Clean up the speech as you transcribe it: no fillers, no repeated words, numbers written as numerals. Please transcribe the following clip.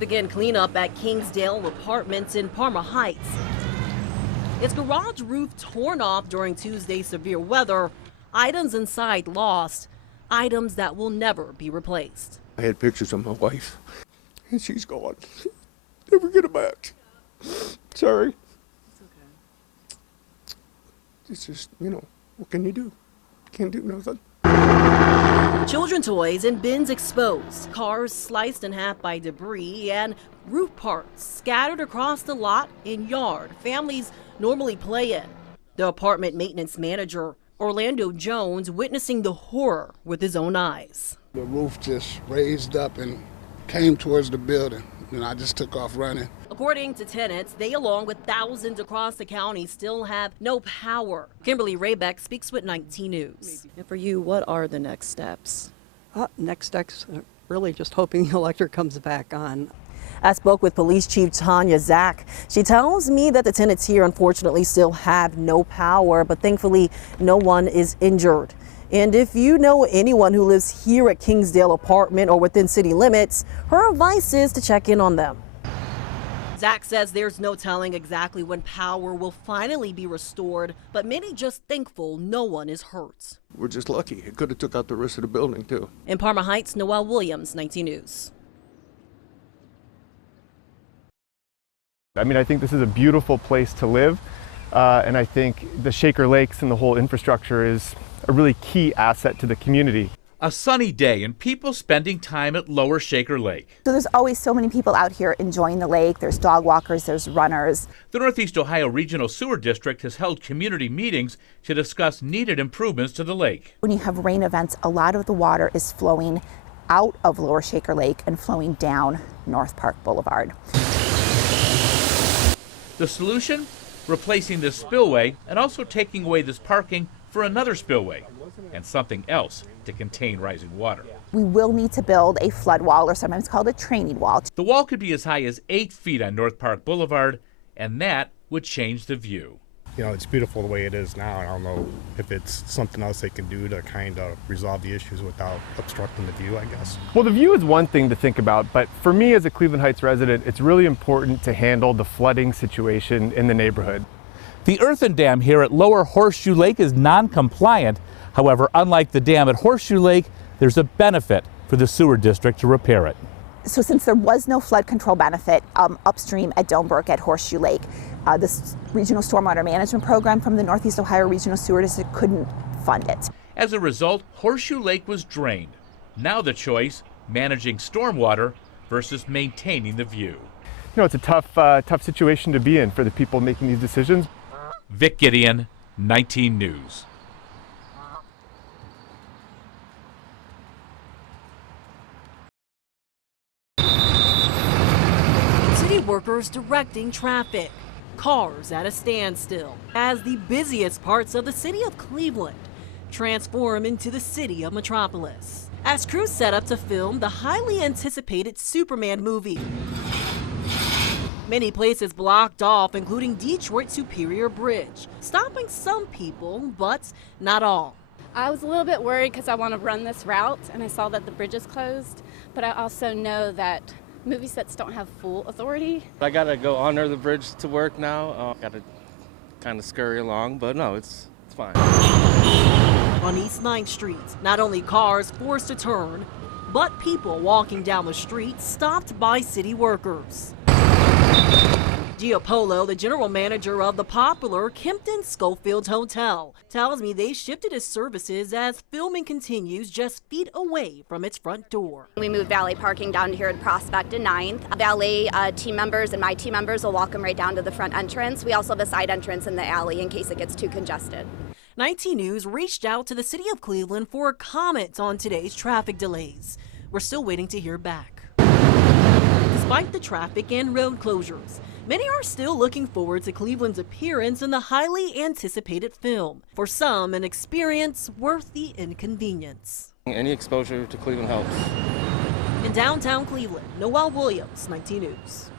begin cleanup at Kingsdale Apartments in Parma Heights. Its garage roof torn off during Tuesday's severe weather. Items inside lost. Items that will never be replaced. I had pictures of my wife, and she's gone. Never get her back. Sorry. It's okay. It's just, what can you do? Can't do nothing. Children toys in bins exposed, cars sliced in half by debris, and roof parts scattered across the lot and yard families normally play in. The apartment maintenance manager, Orlando Jones, witnessing the horror with his own eyes. The roof just raised up and came towards the building, and I just took off running. According to tenants, they, along with thousands across the county, still have no power. Kimberly Raybeck speaks with 19 News. And for you, what are the next steps? Next steps, really just hoping the electric comes back on. I spoke with Police Chief Tanya Zach. She tells me that the tenants here unfortunately still have no power, but thankfully no one is injured. And if you know anyone who lives here at Kingsdale Apartment or within city limits, her advice is to check in on them. Zach says there's no telling exactly when power will finally be restored, but many just thankful no one is hurt. We're just lucky. It could have took out the rest of the building, too. In Parma Heights, Noel Williams, 19 News. I think this is a beautiful place to live, and I think the Shaker Lakes and the whole infrastructure is a really key asset to the community. A sunny day and people spending time at Lower Shaker Lake. So there's always so many people out here enjoying the lake. There's dog walkers, there's runners. The Northeast Ohio Regional Sewer District has held community meetings to discuss needed improvements to the lake. When you have rain events, a lot of the water is flowing out of Lower Shaker Lake and flowing down North Park Boulevard. The solution? Replacing this spillway and also taking away this parking for another spillway and something else to contain rising water. We will need to build a flood wall, or sometimes called a training wall. The wall could be as high as 8 feet on North Park Boulevard, and that would change the view. It's beautiful the way it is now, and I don't know if it's something else they can do to kind of resolve the issues without obstructing the view, I guess. Well, the view is one thing to think about, but for me as a Cleveland Heights resident, it's really important to handle the flooding situation in the neighborhood. The earthen dam here at Lower Horseshoe Lake is non-compliant. However, unlike the dam at Horseshoe Lake, there's a benefit for the sewer district to repair it. So since there was no flood control benefit upstream at Donebrook at Horseshoe Lake, this regional stormwater management program from the Northeast Ohio Regional Sewer District couldn't fund it. As a result, Horseshoe Lake was drained. Now the choice, managing stormwater versus maintaining the view. It's a tough situation to be in for the people making these decisions. Vic Gideon, 19 News. City workers directing traffic. Cars at a standstill as the busiest parts of the city of Cleveland transform into the city of Metropolis. As crews set up to film the highly anticipated Superman movie. Many places blocked off, including Detroit Superior Bridge, stopping some people, but not all. I was a little bit worried because I want to run this route, and I saw that the bridge is closed, but I also know that movie sets don't have full authority. I gotta go under the bridge to work now. Gotta kind of scurry along, but no, it's fine. On East 9th Street, not only cars forced to turn, but people walking down the street stopped by city workers. Giapolo, the general manager of the popular Kempton Schofield Hotel, tells me they shifted its services as filming continues just feet away from its front door. We moved valet parking down here at Prospect and 9th. Valet team members and my team members will walk them right down to the front entrance. We also have a side entrance in the alley in case it gets too congested. 19 News reached out to the city of Cleveland for a comment on today's traffic delays. We're still waiting to hear back. Despite the traffic and road closures, many are still looking forward to Cleveland's appearance in the highly anticipated film. For some, an experience worth the inconvenience. Any exposure to Cleveland helps. In downtown Cleveland, Noel Williams, 19 News.